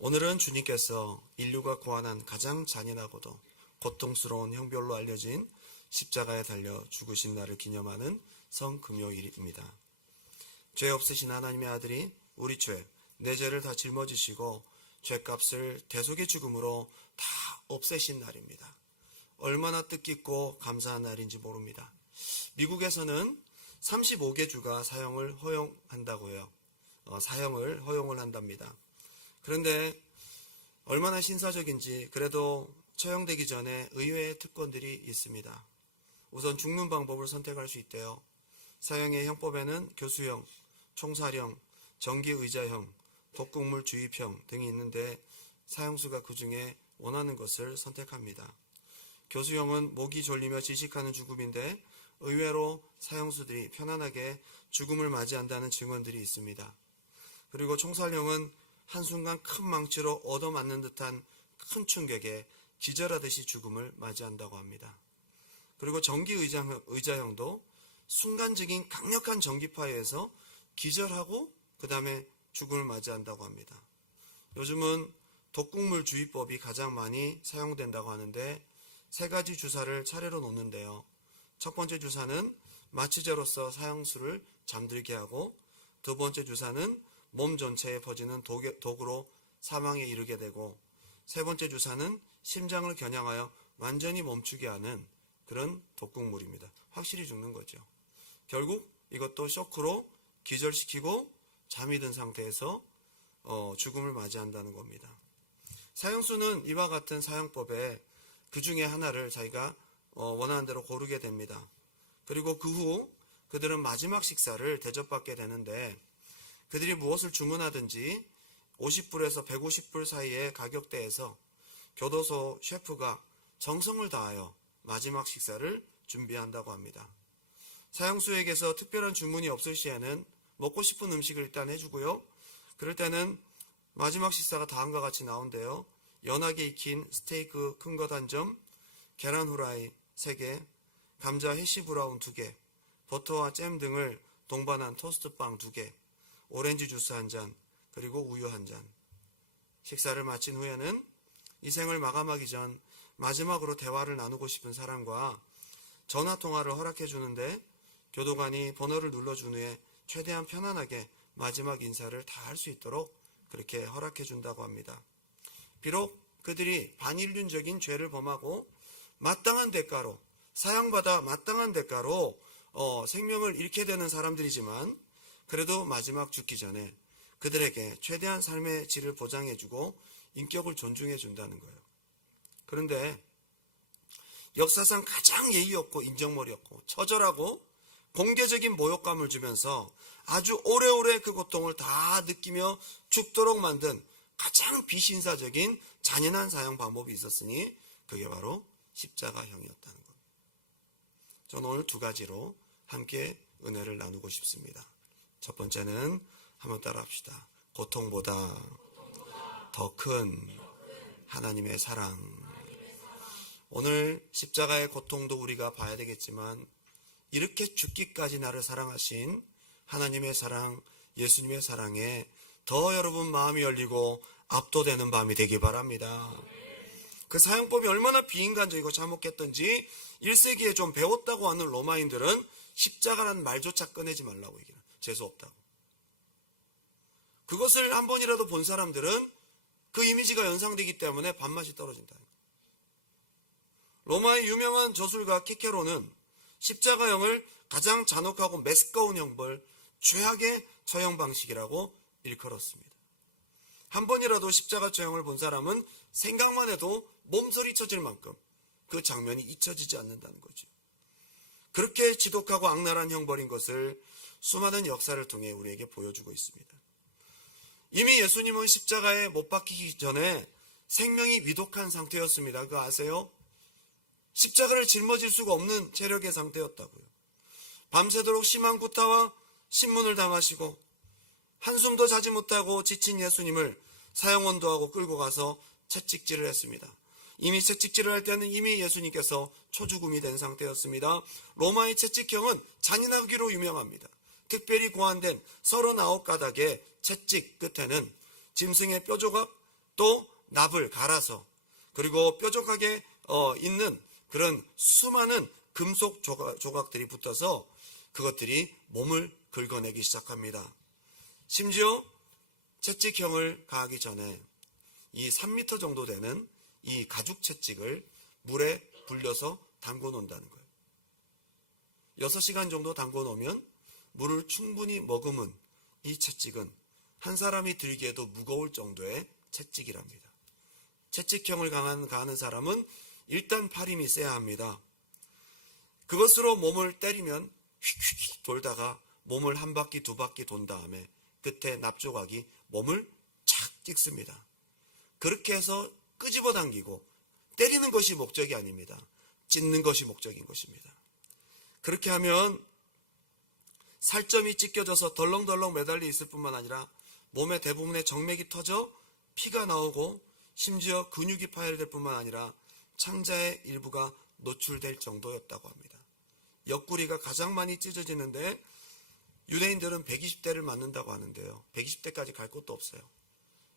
오늘은 주님께서 인류가 고안한 가장 잔인하고도 고통스러운 형벌로 알려진 십자가에 달려 죽으신 날을 기념하는 성금요일입니다. 죄 없으신 하나님의 아들이 우리 죄, 내 죄를 다 짊어지시고 죄값을 대속의 죽음으로 다 없애신 날입니다. 얼마나 뜻깊고 감사한 날인지 모릅니다. 미국에서는 35개 주가 사형을 허용한다고요. 사형을 허용을 한답니다. 그런데 얼마나 신사적인지 그래도 처형되기 전에 의외의 특권들이 있습니다. 우선 죽는 방법을 선택할 수 있대요. 사형의 형법에는 교수형, 총살형, 전기의자형, 독극물 주입형 등이 있는데 사형수가 그 중에 원하는 것을 선택합니다. 교수형은 목이 졸리며 질식하는 죽음인데 의외로 사형수들이 편안하게 죽음을 맞이한다는 증언들이 있습니다. 그리고 총살형은 한순간 큰 망치로 얻어맞는 듯한 큰 충격에 기절하듯이 죽음을 맞이한다고 합니다. 그리고 전기의자형도 순간적인 강력한 전기파에 의해서 기절하고 그 다음에 죽음을 맞이한다고 합니다. 요즘은 독극물 주의법이 가장 많이 사용된다고 하는데 세 가지 주사를 차례로 놓는데요. 첫 번째 주사는 마취제로서 사형수를 잠들게 하고, 두 번째 주사는 몸 전체에 퍼지는 독으로 사망에 이르게 되고, 세 번째 주사는 심장을 겨냥하여 완전히 멈추게 하는 그런 독극물입니다. 확실히 죽는 거죠. 결국 이것도 쇼크로 기절시키고 잠이 든 상태에서 죽음을 맞이한다는 겁니다. 사형수는 이와 같은 사형법에 그 중에 하나를 자기가 원하는 대로 고르게 됩니다. 그리고 그 후 그들은 마지막 식사를 대접받게 되는데 그들이 무엇을 주문하든지 50불에서 150불 사이의 가격대에서 교도소 셰프가 정성을 다하여 마지막 식사를 준비한다고 합니다. 사형수에게서 특별한 주문이 없을 시에는 먹고 싶은 음식을 일단 해주고요. 그럴 때는 마지막 식사가 다음과 같이 나온대요. 연하게 익힌 스테이크 큰 것 1점, 계란 후라이 3개, 감자 해시 브라운 2개, 버터와 잼 등을 동반한 토스트빵 2개, 오렌지 주스 1잔, 그리고 우유 1잔. 식사를 마친 후에는 이 생을 마감하기 전 마지막으로 대화를 나누고 싶은 사람과 전화통화를 허락해 주는데 교도관이 번호를 눌러준 후에 최대한 편안하게 마지막 인사를 다 할 수 있도록 그렇게 허락해 준다고 합니다. 비록 그들이 반인륜적인 죄를 범하고 마땅한 대가로 사형받아 마땅한 대가로 생명을 잃게 되는 사람들이지만 그래도 마지막 죽기 전에 그들에게 최대한 삶의 질을 보장해주고 인격을 존중해 준다는 거예요. 그런데 역사상 가장 예의 없고 인정머리 없고 처절하고 공개적인 모욕감을 주면서 아주 오래오래 그 고통을 다 느끼며 죽도록 만든 가장 비신사적인 잔인한 사형 방법이 있었으니 그게 바로 십자가형이었다는 겁니다. 저는 오늘 두 가지로 함께 은혜를 나누고 싶습니다. 첫 번째는 한번 따라 합시다. 고통보다 더 큰 하나님의 사랑. 오늘 십자가의 고통도 우리가 봐야 되겠지만 이렇게 죽기까지 나를 사랑하신 하나님의 사랑, 예수님의 사랑에 더 여러분 마음이 열리고 압도되는 밤이 되기 바랍니다. 그 사형법이 얼마나 비인간적이고 잘못했던지 1세기에 좀 배웠다고 하는 로마인들은 십자가라는 말조차 꺼내지 말라고 얘기해요. 재수없다고. 그것을 한 번이라도 본 사람들은 그 이미지가 연상되기 때문에 밥맛이 떨어진다. 로마의 유명한 저술가 키케로는 십자가형을 가장 잔혹하고 매스꺼운 형벌, 최악의 처형 방식이라고 일컬었습니다. 한 번이라도 십자가 처형을 본 사람은 생각만 해도 몸서리 쳐질 만큼 그 장면이 잊혀지지 않는다는 거죠. 그렇게 지독하고 악랄한 형벌인 것을 수많은 역사를 통해 우리에게 보여주고 있습니다. 이미 예수님은 십자가에 못 박히기 전에 생명이 위독한 상태였습니다. 그거 아세요? 십자가를 짊어질 수가 없는 체력의 상태였다고요. 밤새도록 심한 구타와 신문을 당하시고 한숨도 자지 못하고 지친 예수님을 사형원도하고 끌고 가서 채찍질을 했습니다. 이미 채찍질을 할 때는 이미 예수님께서 초죽음이 된 상태였습니다. 로마의 채찍형은 잔인하기로 유명합니다. 특별히 고안된 39가닥의 채찍 끝에는 짐승의 뼈조각, 또 납을 갈아서 그리고 뾰족하게 있는 그런 수많은 금속 조각들이 붙어서 그것들이 몸을 긁어내기 시작합니다. 심지어 채찍형을 가하기 전에 이 3m 정도 되는 이 가죽 채찍을 물에 불려서 담궈 놓는다는 거예요. 6시간 정도 담궈 놓으면 물을 충분히 머금은 이 채찍은 한 사람이 들기에도 무거울 정도의 채찍이랍니다. 채찍형을 가하는 사람은 일단 팔 힘이 세야 합니다. 그것으로 몸을 때리면 휙휙 돌다가 몸을 한 바퀴 두 바퀴 돈 다음에 끝에 납조각이 몸을 착 찍습니다. 그렇게 해서 끄집어 당기고 때리는 것이 목적이 아닙니다. 찢는 것이 목적인 것입니다. 그렇게 하면 살점이 찢겨져서 덜렁덜렁 매달려 있을 뿐만 아니라 몸의 대부분의 정맥이 터져 피가 나오고 심지어 근육이 파열될 뿐만 아니라 창자의 일부가 노출될 정도였다고 합니다. 옆구리가 가장 많이 찢어지는데 유대인들은 120대를 맞는다고 하는데요. 120대까지 갈 곳도 없어요.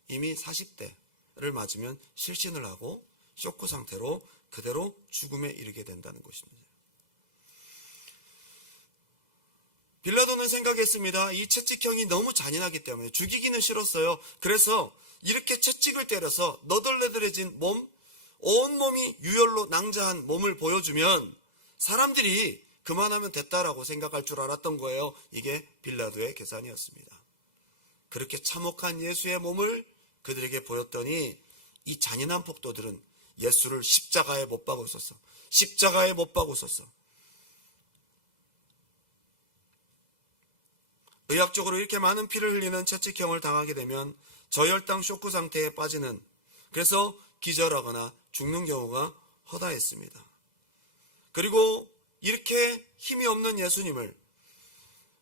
이미 40대를 맞으면 실신을 하고 쇼크 상태로 그대로 죽음에 이르게 된다는 것입니다. 빌라도는 생각했습니다. 이 채찍형이 너무 잔인하기 때문에 죽이기는 싫었어요. 그래서 이렇게 채찍을 때려서 너덜너덜해진 몸, 온몸이 유혈로 낭자한 몸을 보여주면 사람들이 그만하면 됐다라고 생각할 줄 알았던 거예요. 이게 빌라도의 계산이었습니다. 그렇게 참혹한 예수의 몸을 그들에게 보였더니 이 잔인한 폭도들은 예수를 십자가에 못 박고 있었어. 십자가에 못 박고 있었어. 의학적으로 이렇게 많은 피를 흘리는 채찍형을 당하게 되면 저혈당 쇼크 상태에 빠지는, 그래서 기절하거나 죽는 경우가 허다했습니다. 그리고 이렇게 힘이 없는 예수님을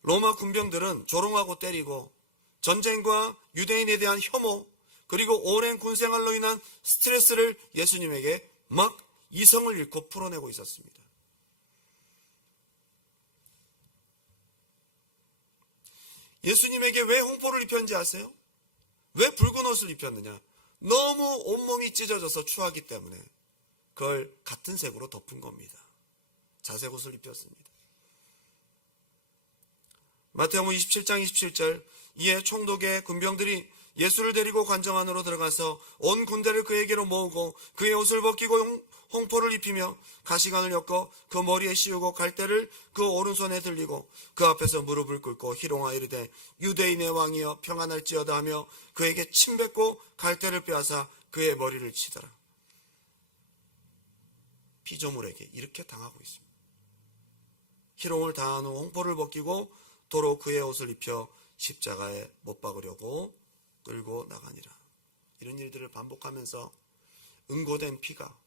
로마 군병들은 조롱하고 때리고 전쟁과 유대인에 대한 혐오 그리고 오랜 군생활로 인한 스트레스를 예수님에게 막 이성을 잃고 풀어내고 있었습니다. 예수님에게 왜 홍포를 입혔는지 아세요? 왜 붉은 옷을 입혔느냐? 너무 온몸이 찢어져서 추하기 때문에 그걸 같은 색으로 덮은 겁니다. 자색 옷을 입혔습니다. 마태복음 27장 27절, 이에 총독의 군병들이 예수를 데리고 관정 안으로 들어가서 온 군대를 그에게로 모으고 그의 옷을 벗기고 홍포를 입히며 가시관을 엮어 그 머리에 씌우고 갈대를 그 오른손에 들리고 그 앞에서 무릎을 꿇고 희롱하여 이르되 유대인의 왕이여 평안할지어다 하며 그에게 침 뱉고 갈대를 빼앗아 그의 머리를 치더라. 피조물에게 이렇게 당하고 있습니다. 희롱을 당한 후 홍포를 벗기고 도로 그의 옷을 입혀 십자가에 못 박으려고 끌고 나가니라. 이런 일들을 반복하면서 응고된 피가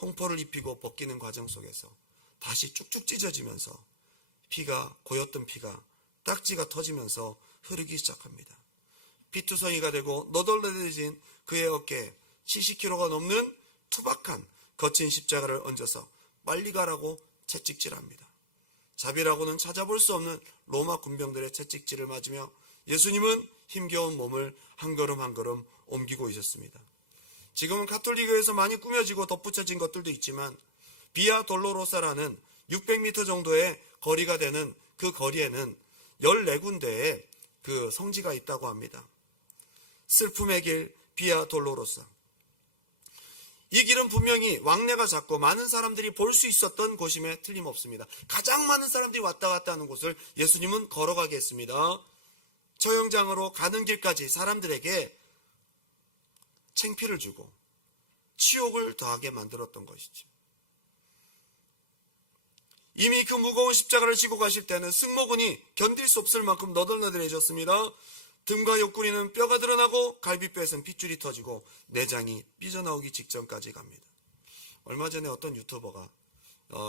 홍포를 입히고 벗기는 과정 속에서 다시 쭉쭉 찢어지면서 피가, 고였던 피가 딱지가 터지면서 흐르기 시작합니다. 피투성이가 되고 너덜너덜해진 그의 어깨에 70kg가 넘는 투박한 거친 십자가를 얹어서 빨리 가라고 채찍질합니다. 자비라고는 찾아볼 수 없는 로마 군병들의 채찍질을 맞으며 예수님은 힘겨운 몸을 한 걸음 한 걸음 옮기고 있었습니다. 지금은 가톨릭교에서 많이 꾸며지고 덧붙여진 것들도 있지만 비아 돌로로사라는 600m 정도의 거리가 되는 그 거리에는 14군데의 그 성지가 있다고 합니다. 슬픔의 길 비아 돌로로사. 이 길은 분명히 왕래가 잦고 많은 사람들이 볼 수 있었던 곳임에 틀림없습니다. 가장 많은 사람들이 왔다 갔다 하는 곳을 예수님은 걸어가게 했습니다. 처형장으로 가는 길까지 사람들에게 창피를 주고 치욕을 더하게 만들었던 것이죠. 이미 그 무거운 십자가를 지고 가실 때는 승모근이 견딜 수 없을 만큼 너덜너덜해졌습니다. 등과 옆구리는 뼈가 드러나고 갈비뼈에서는 핏줄이 터지고 내장이 삐져나오기 직전까지 갑니다. 얼마 전에 어떤 유튜버가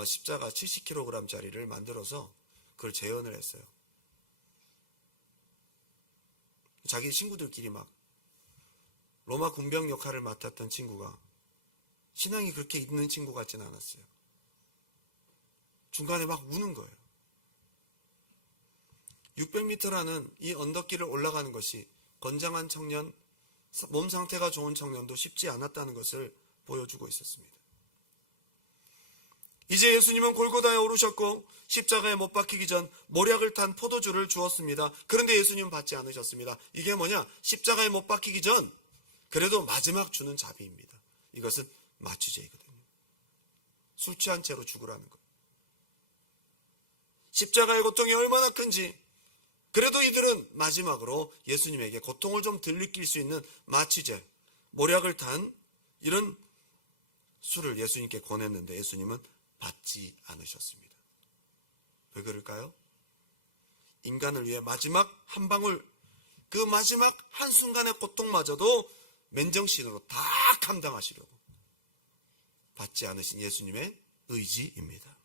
십자가 70kg짜리를 만들어서 그걸 재현을 했어요. 자기 친구들끼리 막 로마 군병 역할을 맡았던 친구가 신앙이 그렇게 있는 친구 같지는 않았어요. 중간에 막 우는 거예요. 600m라는 이 언덕길을 올라가는 것이 건장한 청년 몸 상태가 좋은 청년도 쉽지 않았다는 것을 보여주고 있었습니다. 이제 예수님은 골고다에 오르셨고 십자가에 못 박히기 전 모략을 탄 포도주를 주었습니다. 그런데 예수님은 받지 않으셨습니다. 이게 뭐냐? 십자가에 못 박히기 전 그래도 마지막 주는 자비입니다. 이것은 마취제이거든요. 술 취한 채로 죽으라는 거예요. 십자가의 고통이 얼마나 큰지, 그래도 이들은 마지막으로 예수님에게 고통을 좀 덜 느낄 수 있는 마취제, 모략을 탄 이런 술을 예수님께 권했는데 예수님은 받지 않으셨습니다. 왜 그럴까요? 인간을 위해 마지막 한 방울, 그 마지막 한순간의 고통마저도 맨정신으로 다 감당하시려고 받지 않으신 예수님의 의지입니다.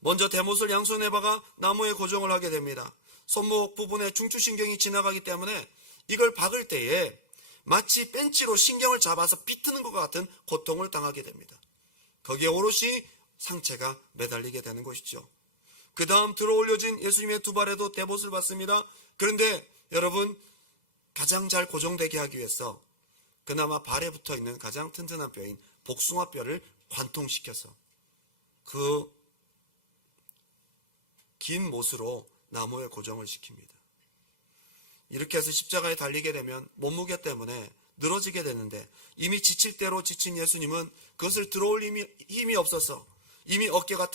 먼저 대못을 양손에 박아 나무에 고정을 하게 됩니다. 손목 부분에 중추신경이 지나가기 때문에 이걸 박을 때에 마치 벤치로 신경을 잡아서 비트는 것 같은 고통을 당하게 됩니다. 거기에 오롯이 상체가 매달리게 되는 것이죠. 그 다음 들어 올려진 예수님의 두 발에도 대못을 받습니다. 그런데 여러분, 가장 잘 고정되게 하기 위해서 그나마 발에 붙어있는 가장 튼튼한 뼈인 복숭아뼈를 관통시켜서 그 긴 못으로 나무에 고정을 시킵니다. 이렇게 해서 십자가에 달리게 되면 몸무게 때문에 늘어지게 되는데 이미 지칠 대로 지친 예수님은 그것을 들어올릴 힘이 없어서 이미 어깨가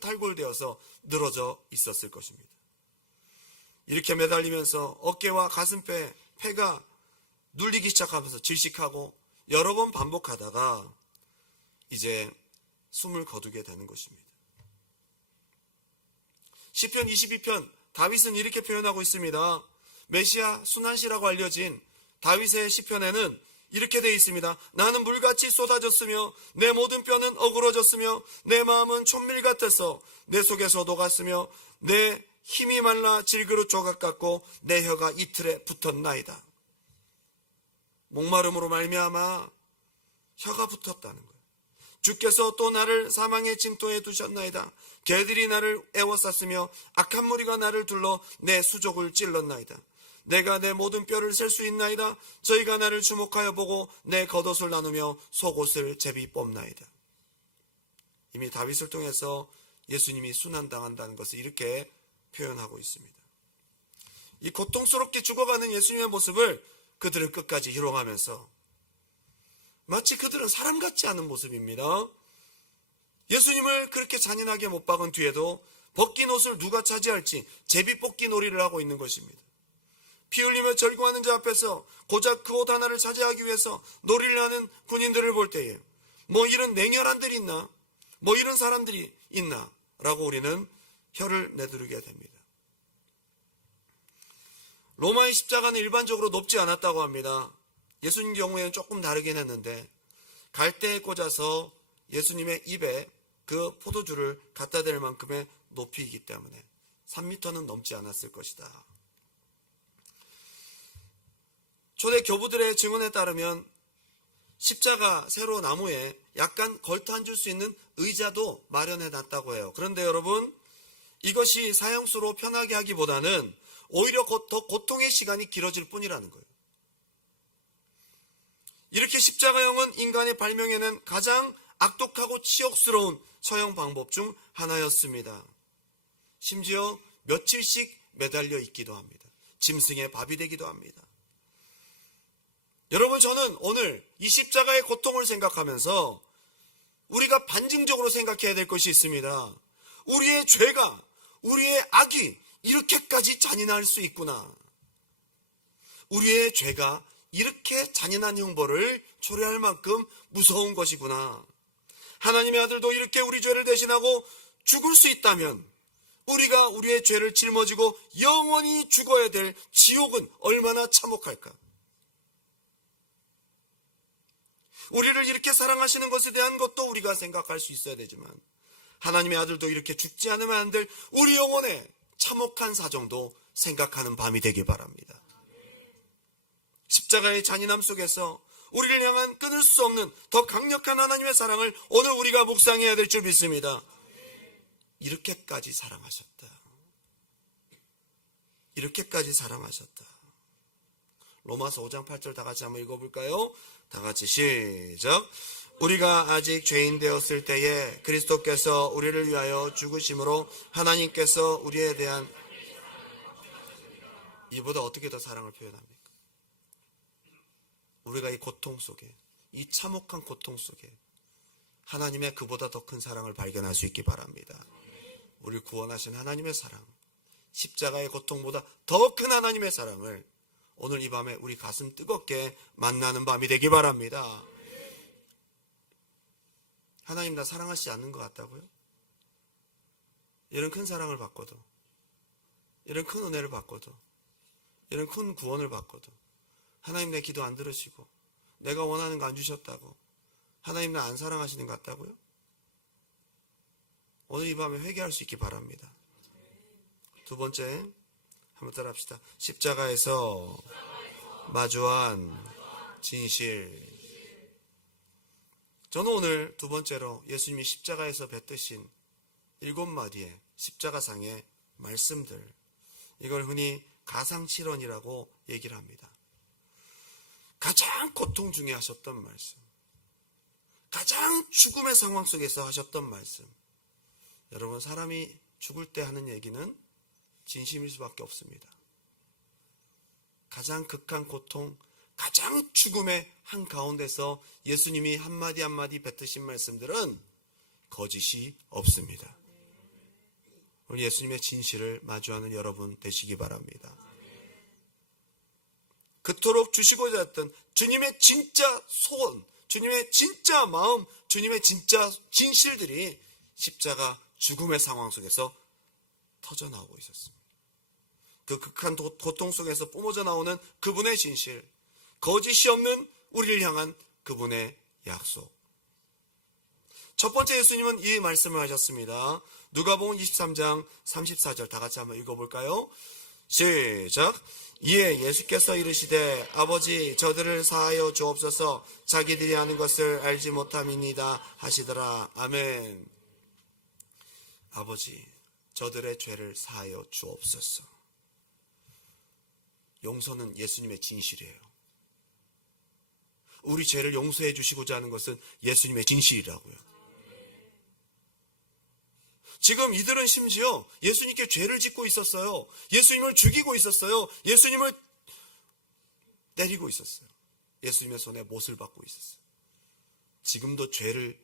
탈골되어서 늘어져 있었을 것입니다. 이렇게 매달리면서 어깨와 가슴뼈에 폐가 눌리기 시작하면서 질식하고 여러 번 반복하다가 이제 숨을 거두게 되는 것입니다. 시편 22편 다윗은 이렇게 표현하고 있습니다. 메시아 순환시라고 알려진 다윗의 시편에는 이렇게 되어 있습니다. 나는 물같이 쏟아졌으며 내 모든 뼈는 어그러졌으며 내 마음은 촛밀 같아서 내 속에서 녹았으며 내 힘이 말라 질그릇 조각 같고 내 혀가 이틀에 붙었나이다. 목마름으로 말미암아 혀가 붙었다는 거예요. 주께서 또 나를 사망의 징토에 두셨나이다. 개들이 나를 애워쌌으며 악한 무리가 나를 둘러 내 수족을 찔렀나이다. 내가 내 모든 뼈를 셀 수 있나이다. 저희가 나를 주목하여 보고 내 겉옷을 나누며 속옷을 제비 뽑나이다. 이미 다윗을 통해서 예수님이 순환당한다는 것을 이렇게 표현하고 있습니다. 이 고통스럽게 죽어가는 예수님의 모습을 그들은 끝까지 희롱하면서 마치 그들은 사람 같지 않은 모습입니다. 예수님을 그렇게 잔인하게 못 박은 뒤에도 벗긴 옷을 누가 차지할지 제비 뽑기 놀이를 하고 있는 것입니다. 피 흘리며 절구하는 자 앞에서 고작 그 옷 하나를 차지하기 위해서 놀이를 하는 군인들을 볼 때에 뭐 이런 냉혈한들이 있나? 뭐 이런 사람들이 있나? 라고 우리는 혀를 내두르게 됩니다. 로마의 십자가는 일반적으로 높지 않았다고 합니다. 예수님 경우에는 조금 다르긴 했는데 갈대에 꽂아서 예수님의 입에 그 포도주를 갖다 댈 만큼의 높이이기 때문에 3m는 넘지 않았을 것이다. 초대 교부들의 증언에 따르면 십자가 세로 나무에 약간 걸터 앉을 수 있는 의자도 마련해 놨다고 해요. 그런데 여러분, 이것이 사형수로 편하게 하기보다는 오히려 더 고통의 시간이 길어질 뿐이라는 거예요. 이렇게 십자가형은 인간의 발명에는 가장 악독하고 치욕스러운 처형 방법 중 하나였습니다. 심지어 며칠씩 매달려 있기도 합니다. 짐승의 밥이 되기도 합니다. 여러분, 저는 오늘 이 십자가의 고통을 생각하면서 우리가 반증적으로 생각해야 될 것이 있습니다. 우리의 죄가, 우리의 악이 이렇게까지 잔인할 수 있구나. 우리의 죄가 이렇게 잔인한 형벌을 초래할 만큼 무서운 것이구나. 하나님의 아들도 이렇게 우리 죄를 대신하고 죽을 수 있다면 우리가 우리의 죄를 짊어지고 영원히 죽어야 될 지옥은 얼마나 참혹할까. 우리를 이렇게 사랑하시는 것에 대한 것도 우리가 생각할 수 있어야 되지만 하나님의 아들도 이렇게 죽지 않으면 안 될 우리 영혼의 참혹한 사정도 생각하는 밤이 되길 바랍니다. 십자가의 잔인함 속에서 우리를 향한 끊을 수 없는 더 강력한 하나님의 사랑을 오늘 우리가 묵상해야 될 줄 믿습니다. 이렇게까지 사랑하셨다. 이렇게까지 사랑하셨다. 로마서 5장 8절 다 같이 한번 읽어볼까요? 다 같이 시작. 우리가 아직 죄인 되었을 때에 그리스도께서 우리를 위하여 죽으심으로 하나님께서 우리에 대한 이보다 어떻게 더 사랑을 표현합니까? 우리가 이 고통 속에, 이 참혹한 고통 속에 하나님의 그보다 더 큰 사랑을 발견할 수 있기 바랍니다. 우리를 구원하신 하나님의 사랑, 십자가의 고통보다 더 큰 하나님의 사랑을 오늘 이 밤에 우리 가슴 뜨겁게 만나는 밤이 되기 바랍니다. 하나님 나 사랑하시지 않는 것 같다고요? 이런 큰 사랑을 받고도, 이런 큰 은혜를 받고도, 이런 큰 구원을 받고도 하나님 내 기도 안 들으시고 내가 원하는 거 안 주셨다고 하나님 나 안 사랑하시는 것 같다고요? 오늘 이 밤에 회개할 수 있기 바랍니다. 두 번째, 한번 따라합시다. 십자가에서 마주한 진실. 저는 오늘 두 번째로 예수님이 십자가에서 뱉으신 7마디의 십자가상의 말씀들, 이걸 흔히 가상칠언이라고 얘기를 합니다. 가장 고통 중에 하셨던 말씀, 가장 죽음의 상황 속에서 하셨던 말씀. 여러분, 사람이 죽을 때 하는 얘기는 진심일 수밖에 없습니다. 가장 극한 고통, 가장 죽음의 한가운데서 예수님이 한마디 한마디 뱉으신 말씀들은 거짓이 없습니다. 오늘 예수님의 진실을 마주하는 여러분 되시기 바랍니다. 그토록 주시고자 했던 주님의 진짜 소원, 주님의 진짜 마음, 주님의 진짜 진실들이 십자가 죽음의 상황 속에서 터져나오고 있었습니다. 그 극한 고통 속에서 뿜어져 나오는 그분의 진실, 거짓이 없는 우리를 향한 그분의 약속. 첫 번째, 예수님은 이 말씀을 하셨습니다. 누가복음 23장 34절 다 같이 한번 읽어볼까요? 시작. 이에 예수께서 이르시되 아버지 저들을 사하여 주옵소서 자기들이 하는 것을 알지 못함이니이다 하시더라. 아멘. 아버지 저들의 죄를 사하여 주옵소서. 용서는 예수님의 진실이에요. 우리 죄를 용서해 주시고자 하는 것은 예수님의 진실이라고요. 지금 이들은 심지어 예수님께 죄를 짓고 있었어요. 예수님을 죽이고 있었어요. 예수님을 때리고 있었어요. 예수님의 손에 못을 받고 있었어요. 지금도 죄를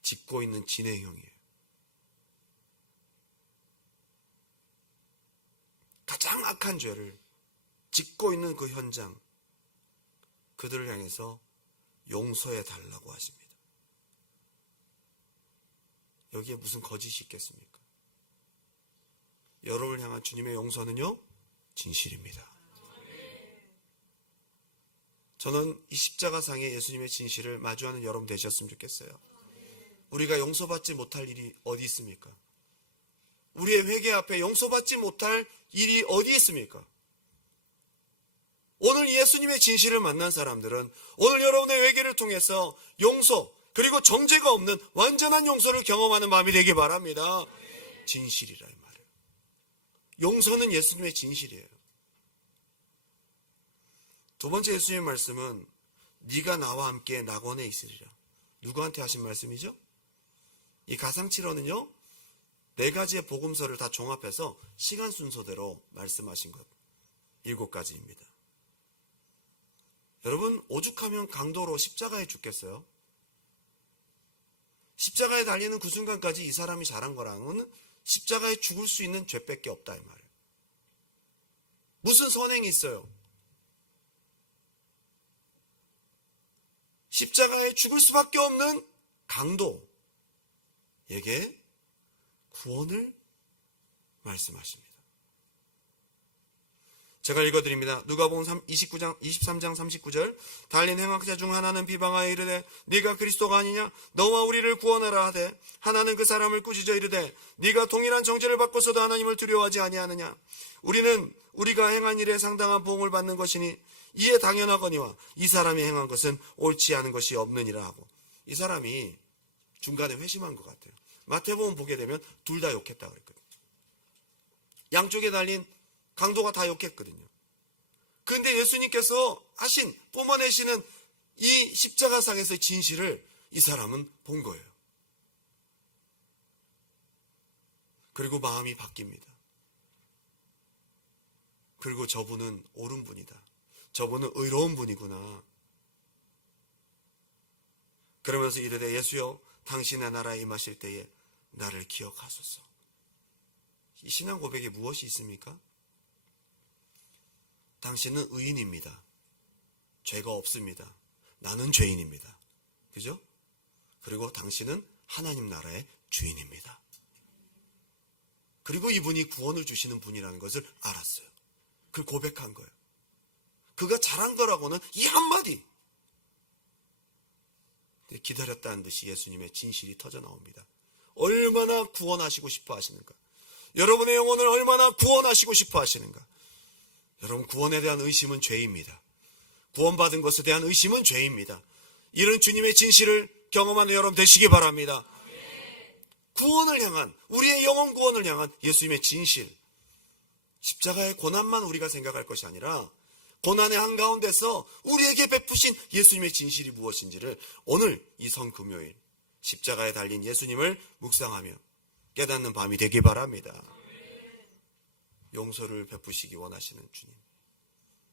짓고 있는 진행형이에요. 가장 악한 죄를 짓고 있는 그 현장, 그들을 향해서 용서해 달라고 하십니다. 여기에 무슨 거짓이 있겠습니까? 여러분을 향한 주님의 용서는요, 진실입니다. 저는 이 십자가상의 예수님의 진실을 마주하는 여러분 되셨으면 좋겠어요. 우리가 용서받지 못할 일이 어디 있습니까? 우리의 회개 앞에 용서받지 못할 일이 어디 있습니까? 오늘 예수님의 진실을 만난 사람들은 오늘 여러분의 회개를 통해서 용서, 그리고 정죄가 없는 완전한 용서를 경험하는 마음이 되기 바랍니다. 진실이라 이 말이에요. 용서는 예수님의 진실이에요. 두 번째 예수님의 말씀은 네가 나와 함께 낙원에 있으리라. 누구한테 하신 말씀이죠? 이 가상칠언은요, 4가지의 복음서를 다 종합해서 시간 순서대로 말씀하신 것 7가지입니다. 여러분, 오죽하면 강도로 십자가에 죽겠어요? 십자가에 달리는 그 순간까지 이 사람이 잘한 거랑은 십자가에 죽을 수 있는 죄밖에 없다 이 말이에요. 무슨 선행이 있어요? 십자가에 죽을 수밖에 없는 강도에게 구원을 말씀하십니다. 제가 읽어드립니다. 누가복음 23장 39절. 달린 행악자 중 하나는 비방하여 이르되 네가 그리스도가 아니냐? 너와 우리를 구원하라 하되 하나는 그 사람을 꾸짖어 이르되 네가 동일한 정죄를 받고서도 하나님을 두려워하지 아니하느냐? 우리는 우리가 행한 일에 상당한 보응을 받는 것이니 이에 당연하거니와 이 사람이 행한 것은 옳지 않은 것이 없느니라 하고, 이 사람이 중간에 회심한 것 같아요. 마태복음 보게 되면 둘 다 욕했다고 그랬거든요. 양쪽에 달린 강도가 다 욕했거든요. 그런데 예수님께서 뿜어내시는 이 십자가상에서의 진실을 이 사람은 본 거예요. 그리고 마음이 바뀝니다. 그리고 저분은 옳은 분이다. 저분은 의로운 분이구나. 그러면서 이르되 예수여 당신의 나라에 임하실 때에 나를 기억하소서. 이 신앙 고백에 무엇이 있습니까? 당신은 의인입니다. 죄가 없습니다. 나는 죄인입니다. 그죠? 그리고 당신은 하나님 나라의 주인입니다. 그리고 이분이 구원을 주시는 분이라는 것을 알았어요. 그걸 고백한 거예요. 그가 잘한 거라고는 이 한마디. 기다렸다는 듯이 예수님의 진실이 터져 나옵니다. 얼마나 구원하시고 싶어 하시는가. 여러분의 영혼을 얼마나 구원하시고 싶어 하시는가. 여러분, 구원에 대한 의심은 죄입니다. 구원받은 것에 대한 의심은 죄입니다. 이런 주님의 진실을 경험하는 여러분 되시기 바랍니다. 구원을 향한, 우리의 영혼 구원을 향한 예수님의 진실, 십자가의 고난만 우리가 생각할 것이 아니라 고난의 한가운데서 우리에게 베푸신 예수님의 진실이 무엇인지를 오늘 이 성금요일 십자가에 달린 예수님을 묵상하며 깨닫는 밤이 되기 바랍니다. 용서를 베푸시기 원하시는 주님,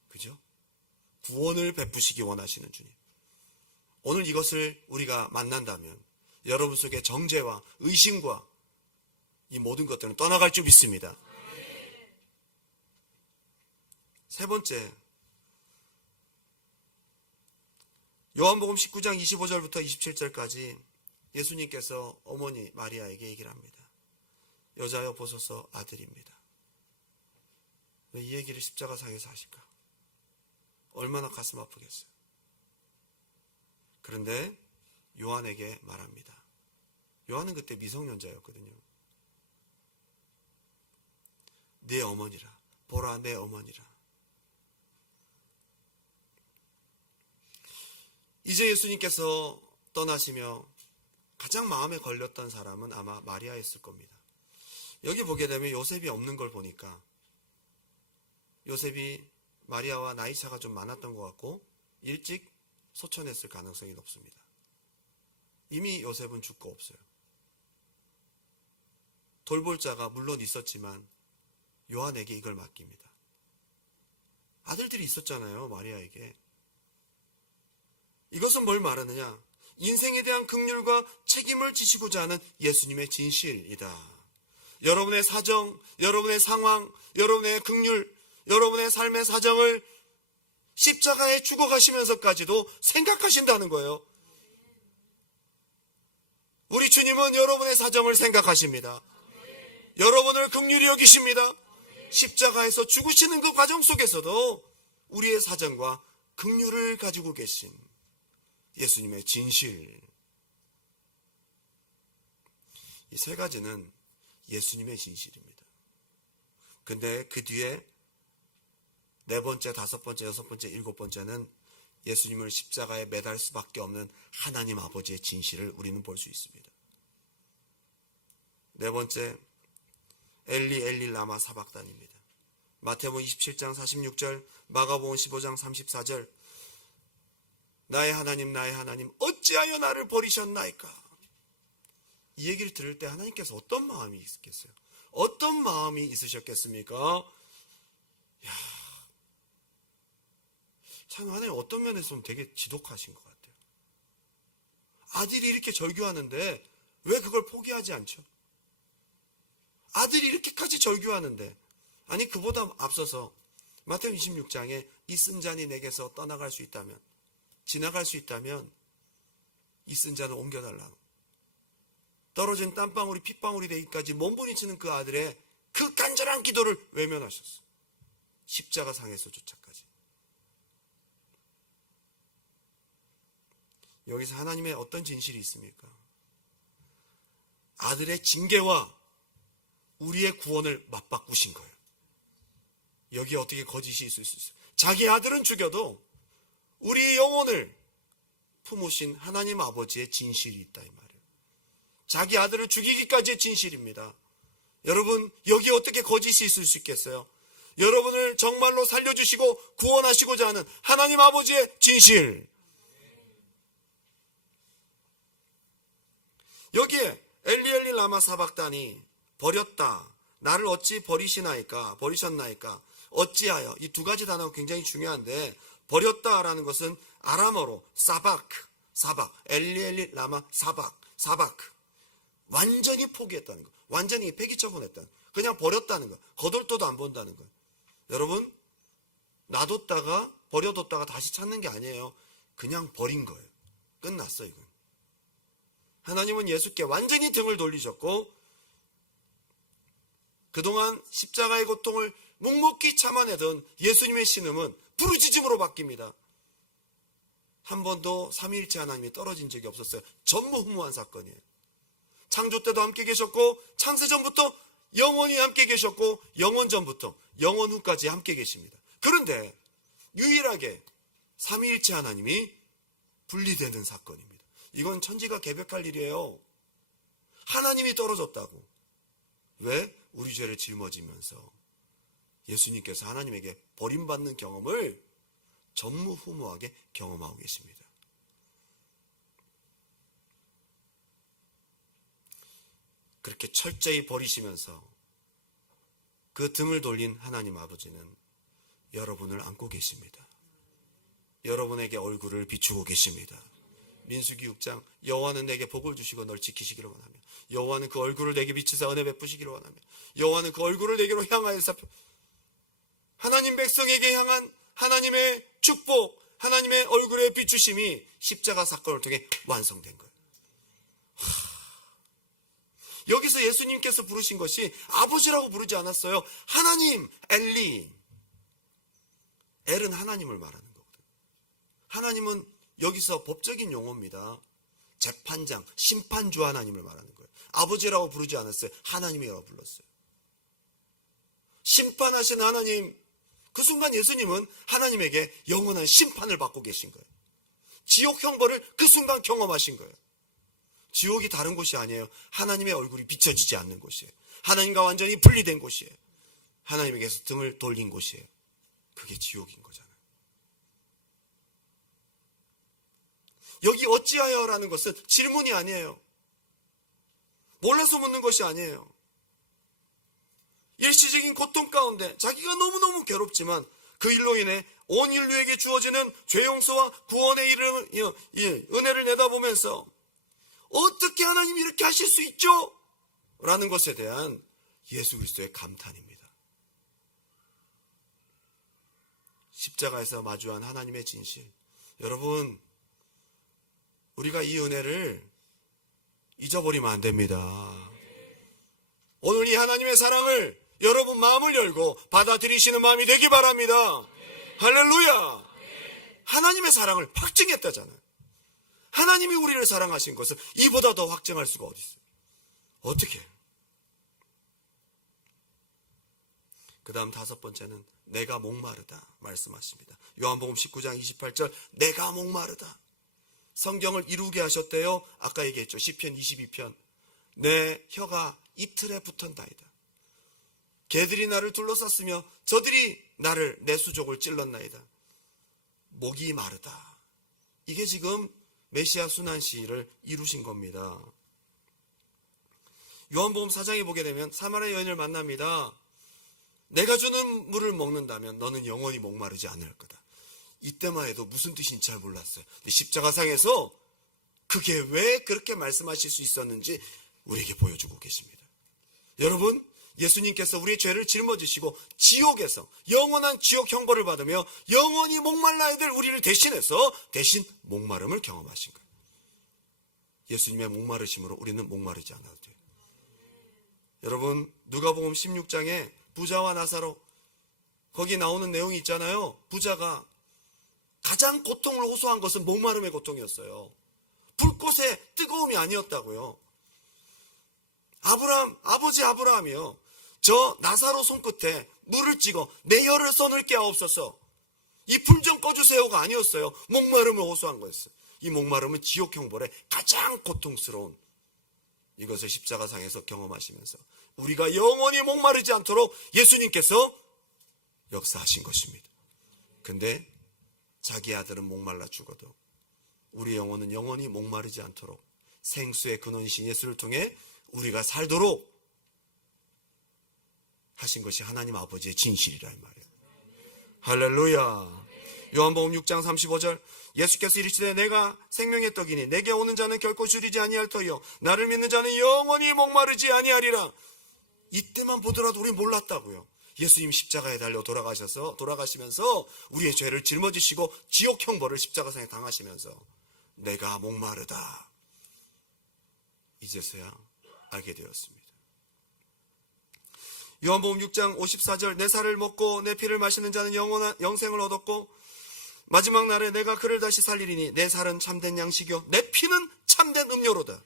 그죠? 구원을 베푸시기 원하시는 주님, 오늘 이것을 우리가 만난다면 여러분 속에 정죄와 의심과 이 모든 것들은 떠나갈 줄 믿습니다. 세 번째, 요한복음 19장 25절부터 27절까지 예수님께서 어머니 마리아에게 얘기를 합니다. 여자여 보소서 아들입니다. 왜 이 얘기를 십자가상에서 하실까? 얼마나 가슴 아프겠어요. 그런데 요한에게 말합니다. 요한은 그때 미성년자였거든요. 내 어머니라. 보라 내 어머니라. 이제 예수님께서 떠나시며 가장 마음에 걸렸던 사람은 아마 마리아였을 겁니다. 여기 보게 되면 요셉이 없는 걸 보니까 요셉이 마리아와 나이 차가 좀 많았던 것 같고 일찍 소천했을 가능성이 높습니다. 이미 요셉은 죽고 없어요. 돌볼 자가 물론 있었지만 요한에게 이걸 맡깁니다. 아들들이 있었잖아요, 마리아에게. 이것은 뭘 말하느냐? 인생에 대한 긍휼과 책임을 지시고자 하는 예수님의 진실이다. 여러분의 사정, 여러분의 상황, 여러분의 긍휼, 여러분의 삶의 사정을 십자가에 죽어가시면서까지도 생각하신다는 거예요. 우리 주님은 여러분의 사정을 생각하십니다. 여러분을 긍휼히 여기십니다. 십자가에서 죽으시는 그 과정 속에서도 우리의 사정과 긍휼을 가지고 계신 예수님의 진실. 이 세 가지는 예수님의 진실입니다. 근데 그 뒤에 네 번째, 다섯 번째, 여섯 번째, 일곱 번째는 예수님을 십자가에 매달 수밖에 없는 하나님 아버지의 진실을 우리는 볼 수 있습니다. 네 번째, 엘리 엘리 라마 사박단입니다. 마태복음 27장 46절, 마가복음 15장 34절, 나의 하나님 나의 하나님 어찌하여 나를 버리셨나이까. 이 얘기를 들을 때 하나님께서 어떤 마음이 있겠어요? 어떤 마음이 있으셨겠습니까? 참 하나님 어떤 면에서 보면 되게 지독하신 것 같아요. 아들이 이렇게 절규하는데 왜 그걸 포기하지 않죠? 아들이 이렇게까지 절규하는데, 아니 그보다 앞서서 마태복음 26장에 이 쓴 잔이 내게서 떠나갈 수 있다면, 지나갈 수 있다면 이 쓴 잔을 옮겨달라고, 떨어진 땀방울이 핏방울이 되기까지 몸부림치는 그 아들의 그 간절한 기도를 외면하셨어. 십자가 상에서조차까지. 여기서 하나님의 어떤 진실이 있습니까? 아들의 징계와 우리의 구원을 맞바꾸신 거예요. 여기에 어떻게 거짓이 있을 수 있어요? 자기 아들은 죽여도 우리의 영혼을 품으신 하나님 아버지의 진실이 있다 이 말이에요. 자기 아들을 죽이기까지의 진실입니다. 여러분, 여기에 어떻게 거짓이 있을 수 있겠어요? 여러분을 정말로 살려주시고 구원하시고자 하는 하나님 아버지의 진실. 여기에 엘리 라마 사박단이 버렸다. 나를 어찌 버리셨나이까. 어찌하여. 이 두 가지 단어가 굉장히 중요한데, 버렸다라는 것은 아람어로 사박. 엘리 라마 사박. 완전히 포기했다는 거. 완전히 폐기처분했다는 거. 그냥 버렸다는 거. 거들떠도 안 본다는 거. 여러분, 놔뒀다가 버려뒀다가 다시 찾는 게 아니에요. 그냥 버린 거예요. 끝났어, 이건. 하나님은 예수께 완전히 등을 돌리셨고, 그동안 십자가의 고통을 묵묵히 참아내던 예수님의 신음은 부르짖음으로 바뀝니다. 한 번도 삼위일체 하나님이 떨어진 적이 없었어요. 전무후무한 사건이에요. 창조 때도 함께 계셨고, 창세전부터 영원히 함께 계셨고, 영원전부터 영원 후까지 함께 계십니다. 그런데 유일하게 삼위일체 하나님이 분리되는 사건입니다. 이건 천지가 개벽할 일이에요. 하나님이 떨어졌다고. 왜? 우리 죄를 짊어지면서 예수님께서 하나님에게 버림받는 경험을 전무후무하게 경험하고 계십니다. 그렇게 철저히 버리시면서 그 등을 돌린 하나님 아버지는 여러분을 안고 계십니다. 여러분에게 얼굴을 비추고 계십니다. 민수기 6장, 여호와는 내게 복을 주시고 널 지키시기를 원하며, 여호와는 그 얼굴을 내게 비치사 은혜 베푸시기를 원하며, 여호와는 그 얼굴을 내게로 향하여서 하나님 백성에게 향한 하나님의 축복, 하나님의 얼굴의 비추심이 십자가 사건을 통해 완성된 거예요. 여기서 예수님께서 부르신 것이 아버지라고 부르지 않았어요. 하나님, 엘리. 엘은 하나님을 말하는 거거든요. 하나님은 여기서 법적인 용어입니다. 재판장, 심판주 하나님을 말하는 거예요. 아버지라고 부르지 않았어요. 하나님이라고 불렀어요. 심판하신 하나님, 그 순간 예수님은 하나님에게 영원한 심판을 받고 계신 거예요. 지옥 형벌을 그 순간 경험하신 거예요. 지옥이 다른 곳이 아니에요. 하나님의 얼굴이 비춰지지 않는 곳이에요. 하나님과 완전히 분리된 곳이에요. 하나님에게서 등을 돌린 곳이에요. 그게 지옥인 거잖아요. 여기 어찌하여라는 것은 질문이 아니에요. 몰라서 묻는 것이 아니에요. 일시적인 고통 가운데 자기가 너무너무 괴롭지만 그 일로 인해 온 인류에게 주어지는 죄 용서와 구원의 은혜를 내다보면서 어떻게 하나님이 이렇게 하실 수 있죠? 라는 것에 대한 예수 그리스도의 감탄입니다. 십자가에서 마주한 하나님의 진실. 여러분, 우리가 이 은혜를 잊어버리면 안 됩니다. 오늘 이 하나님의 사랑을 여러분 마음을 열고 받아들이시는 마음이 되기 바랍니다. 할렐루야! 하나님의 사랑을 확증했다잖아요. 하나님이 우리를 사랑하신 것을 이보다 더 확증할 수가 어디 있어요? 어떻게? 그 다음 다섯 번째는 내가 목마르다 말씀하십니다. 요한복음 19장 28절, 내가 목마르다. 성경을 이루게 하셨대요. 아까 얘기했죠. 시편 22편. 내 혀가 이틀에 붙었나이다. 개들이 나를 둘러쌌으며 저들이 내 수족을 찔렀나이다. 목이 마르다. 이게 지금 메시아 순환시를 이루신 겁니다. 요한복음 4장에 보게 되면 사마리아 여인을 만납니다. 내가 주는 물을 먹는다면 너는 영원히 목마르지 않을 거다. 이때만 해도 무슨 뜻인지 잘 몰랐어요. 근데 십자가상에서 그게 왜 그렇게 말씀하실 수 있었는지 우리에게 보여주고 계십니다. 여러분, 예수님께서 우리의 죄를 짊어지시고 지옥에서 영원한 지옥 형벌을 받으며 영원히 목말라야 될 우리를 대신해서 대신 목마름을 경험하신 거예요. 예수님의 목마르심으로 우리는 목마르지 않아도 돼요. 여러분, 누가복음 16장에 부자와 나사로, 거기 나오는 내용이 있잖아요. 부자가 가장 고통을 호소한 것은 목마름의 고통이었어요. 불꽃의 뜨거움이 아니었다고요. 아버지 아브라함이요, 저 나사로 손끝에 물을 찍어 내 혀를 써넣게 하옵소서. 이 불 좀 꺼주세요가 아니었어요. 목마름을 호소한 거였어요. 이 목마름은 지옥 형벌의 가장 고통스러운, 이것을 십자가상에서 경험하시면서 우리가 영원히 목마르지 않도록 예수님께서 역사하신 것입니다. 근데 자기 아들은 목말라 죽어도 우리 영혼은 영원히 목마르지 않도록 생수의 근원이신 예수를 통해 우리가 살도록 하신 것이 하나님 아버지의 진실이라 이 말이에요. 할렐루야. 요한복음 6장 35절 예수께서 이르시되 내가 생명의 떡이니 내게 오는 자는 결코 줄이지 아니할 터이요 나를 믿는 자는 영원히 목마르지 아니하리라. 이때만 보더라도 우리 몰랐다고요. 예수님 십자가에 달려 돌아가시면서 우리의 죄를 짊어지시고 지옥 형벌을 십자가상에 당하시면서 내가 목마르다. 이제서야 알게 되었습니다. 요한복음 6장 54절 내 살을 먹고 내 피를 마시는 자는 영원한 영생을 얻었고 마지막 날에 내가 그를 다시 살리리니 내 살은 참된 양식이요 내 피는 참된 음료로다.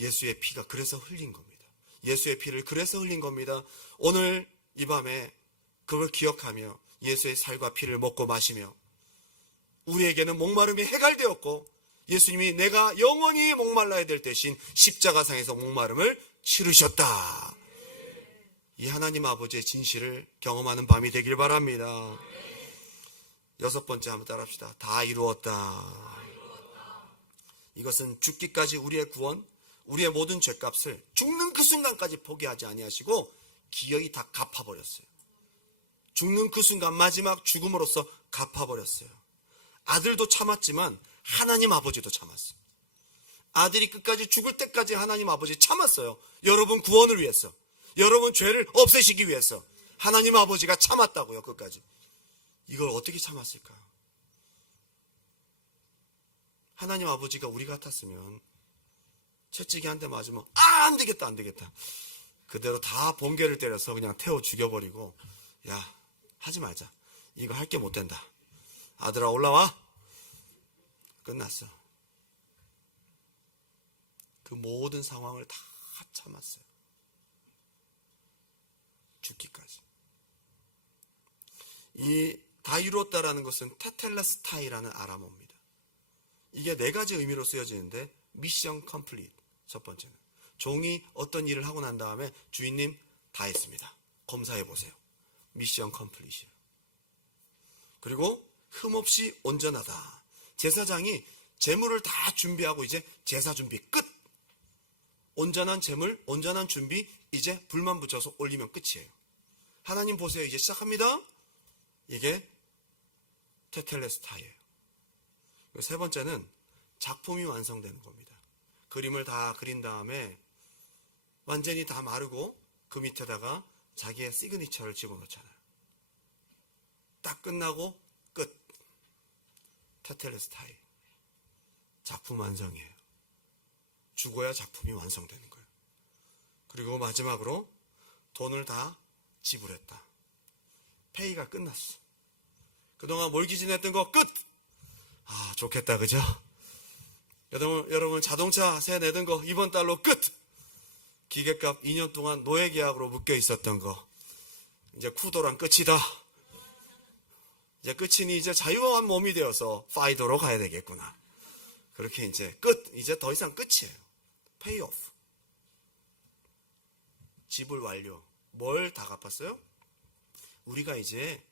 예수의 피가 그래서 흘린 겁니다. 예수의 피를 그래서 흘린 겁니다. 오늘 이 밤에 그걸 기억하며 예수의 살과 피를 먹고 마시며 우리에게는 목마름이 해갈되었고 예수님이 내가 영원히 목말라야 될 대신 십자가상에서 목마름을 치르셨다. 이 하나님 아버지의 진실을 경험하는 밤이 되길 바랍니다. 6번째 한번 따라합시다. 다 이루었다. 이것은 죽기까지 우리의 구원, 우리의 모든 죄값을 죽는 그 순간까지 포기하지 아니하시고 기어이 다 갚아버렸어요. 죽는 그 순간 마지막 죽음으로써 갚아버렸어요. 아들도 참았지만 하나님 아버지도 참았어요. 아들이 끝까지 죽을 때까지 하나님 아버지 참았어요. 여러분 구원을 위해서, 여러분 죄를 없애시기 위해서 하나님 아버지가 참았다고요. 끝까지. 이걸 어떻게 참았을까? 하나님 아버지가 우리 같았으면 채찍이 한 대 맞으면 안 되겠다 안 되겠다 그대로 다 번개를 때려서 그냥 태워 죽여버리고 야 하지 말자. 이거 할 게 못 된다. 아들아 올라와. 끝났어. 그 모든 상황을 다 참았어요. 죽기까지. 이 다 이루었다라는 것은 테텔레스타이라는 아람어입니다. 이게 4가지 의미로 쓰여지는데 미션 컴플릿. 첫 번째는 종이 어떤 일을 하고 난 다음에 주인님 다 했습니다. 검사해보세요. 미션 컴플릿이에요. 그리고 흠없이 온전하다. 제사장이 제물을 다 준비하고 이제 제사 준비 끝. 온전한 제물, 온전한 준비, 이제 불만 붙여서 올리면 끝이에요. 하나님 보세요. 이제 시작합니다. 이게 테텔레스타이예요. 3번째는 작품이 완성되는 겁니다. 그림을 다 그린 다음에 완전히 다 마르고 그 밑에다가 자기의 시그니처를 집어넣잖아요. 딱 끝나고 끝. 테텔레스타이. 작품 완성이에요. 죽어야 작품이 완성되는 거예요. 그리고 마지막으로 돈을 다 지불했다. 페이가 끝났어. 그동안 몰기 지냈던 거 끝! 아, 좋겠다, 그죠? 여러분 자동차 세 내던 거 이번 달로 끝! 기계값 2년 동안 노예계약으로 묶여 있었던 거 이제 쿠도랑 끝이다. 이제 끝이니 이제 자유한 몸이 되어서 파이도로 가야 되겠구나. 그렇게 이제 끝! 이제 더 이상 끝이에요. 페이오프. 지불 완료. 뭘 다 갚았어요? 우리가 이제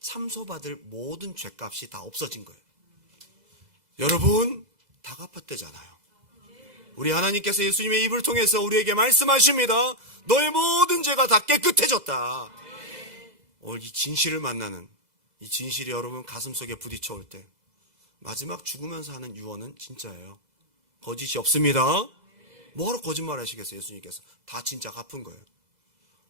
참소받을 모든 죄값이 다 없어진 거예요. 여러분 다 갚았대잖아요. 우리 하나님께서 예수님의 입을 통해서 우리에게 말씀하십니다. 너의 모든 죄가 다 깨끗해졌다. 오늘 이 진실을 만나는 이 진실이 여러분 가슴속에 부딪혀올 때 마지막 죽으면서 하는 유언은 진짜예요. 거짓이 없습니다. 뭐하러 거짓말 하시겠어요? 예수님께서 다 진짜 갚은 거예요.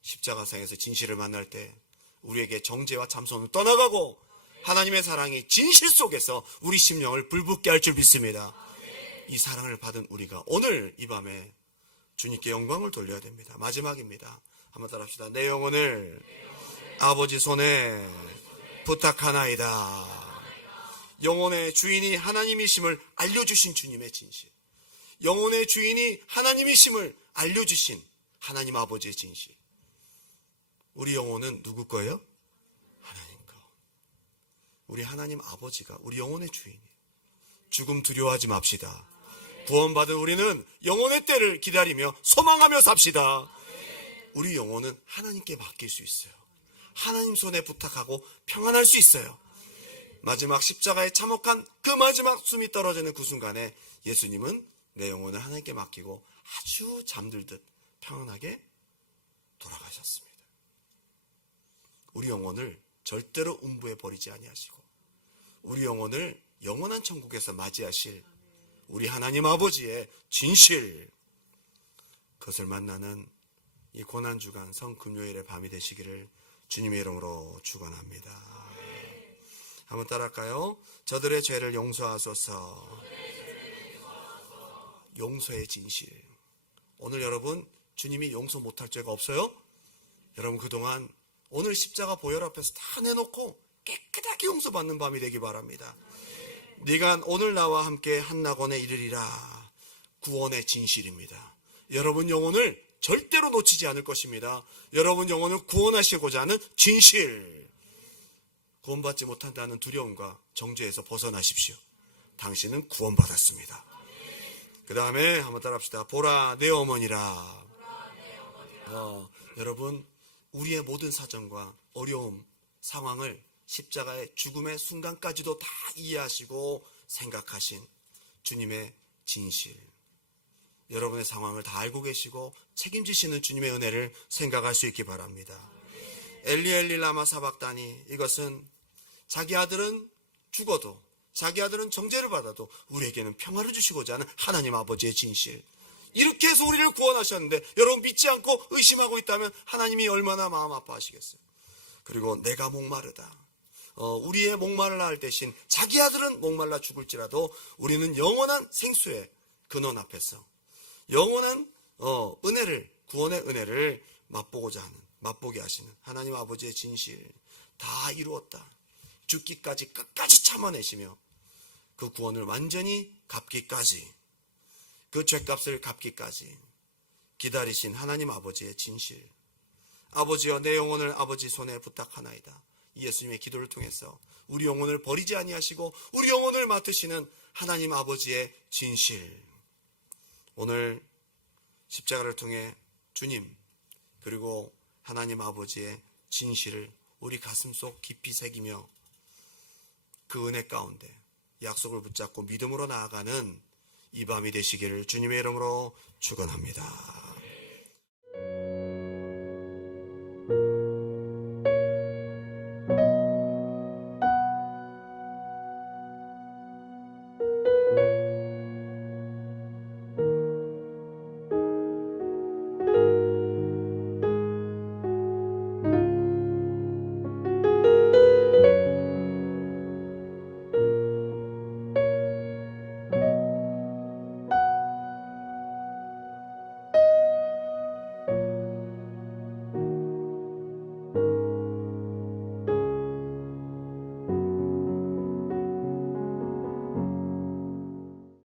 십자가상에서 진실을 만날 때 우리에게 정죄와 참소는 떠나가고 하나님의 사랑이 진실 속에서 우리 심령을 불붙게 할 줄 믿습니다. 이 사랑을 받은 우리가 오늘 이 밤에 주님께 영광을 돌려야 됩니다. 마지막입니다. 한번 따라합시다. 내 영혼을 아버지 손에 부탁하나이다. 영혼의 주인이 하나님이심을 알려주신 주님의 진실. 영혼의 주인이 하나님이심을 알려주신 하나님 아버지의 진실. 우리 영혼은 누구 거예요? 하나님 거. 우리 하나님 아버지가 우리 영혼의 주인이에요. 죽음 두려워하지 맙시다. 구원받은 우리는 영혼의 때를 기다리며 소망하며 삽시다. 우리 영혼은 하나님께 맡길 수 있어요. 하나님 손에 부탁하고 평안할 수 있어요. 마지막 십자가에 참혹한 그 마지막 숨이 떨어지는 그 순간에 예수님은 내 영혼을 하나님께 맡기고 아주 잠들듯 평안하게 돌아가셨습니다. 우리 영혼을 절대로 음부에 버리지 아니하시고 우리 영혼을 영원한 천국에서 맞이하실 우리 하나님 아버지의 진실, 그것을 만나는 이 고난주간 성금요일의 밤이 되시기를 주님의 이름으로 축원합니다. 한번 따라할까요? 저들의 죄를 용서하소서. 용서의 진실. 오늘 여러분 주님이 용서 못할 죄가 없어요? 여러분 그동안 오늘 십자가 보혈 앞에서 다 내놓고 깨끗하게 용서받는 밤이 되기 바랍니다. 네가 오늘 나와 함께 한낙원에 이르리라. 구원의 진실입니다. 여러분 영혼을 절대로 놓치지 않을 것입니다. 여러분 영혼을 구원하시고자 하는 진실. 구원받지 못한다는 두려움과 정죄에서 벗어나십시오. 당신은 구원받았습니다. 그 다음에 한번 따라합시다. 보라 내 어머니라. 여러분 우리의 모든 사정과 어려움, 상황을 십자가의 죽음의 순간까지도 다 이해하시고 생각하신 주님의 진실, 여러분의 상황을 다 알고 계시고 책임지시는 주님의 은혜를 생각할 수 있기 바랍니다. 엘리 엘리 라마 사박다니, 이것은 자기 아들은 죽어도 자기 아들은 정죄를 받아도 우리에게는 평화를 주시고자 하는 하나님 아버지의 진실, 이렇게 해서 우리를 구원하셨는데 여러분 믿지 않고 의심하고 있다면 하나님이 얼마나 마음 아파하시겠어요. 그리고 내가 목마르다, 우리의 목말라 할 대신 자기 아들은 목말라 죽을지라도 우리는 영원한 생수의 근원 앞에서 영원한 은혜를, 구원의 은혜를 맛보고자 하는, 맛보게 하시는 하나님 아버지의 진실, 다 이루었다, 죽기까지 끝까지 참아내시며 그 구원을 완전히 갚기까지, 그 죄값을 갚기까지 기다리신 하나님 아버지의 진실. 아버지여 내 영혼을 아버지 손에 부탁하나이다. 예수님의 기도를 통해서 우리 영혼을 버리지 아니하시고 우리 영혼을 맡으시는 하나님 아버지의 진실. 오늘 십자가를 통해 주님 그리고 하나님 아버지의 진실을 우리 가슴속 깊이 새기며 그 은혜 가운데 약속을 붙잡고 믿음으로 나아가는 이 밤이 되시기를 주님의 이름으로 축원합니다.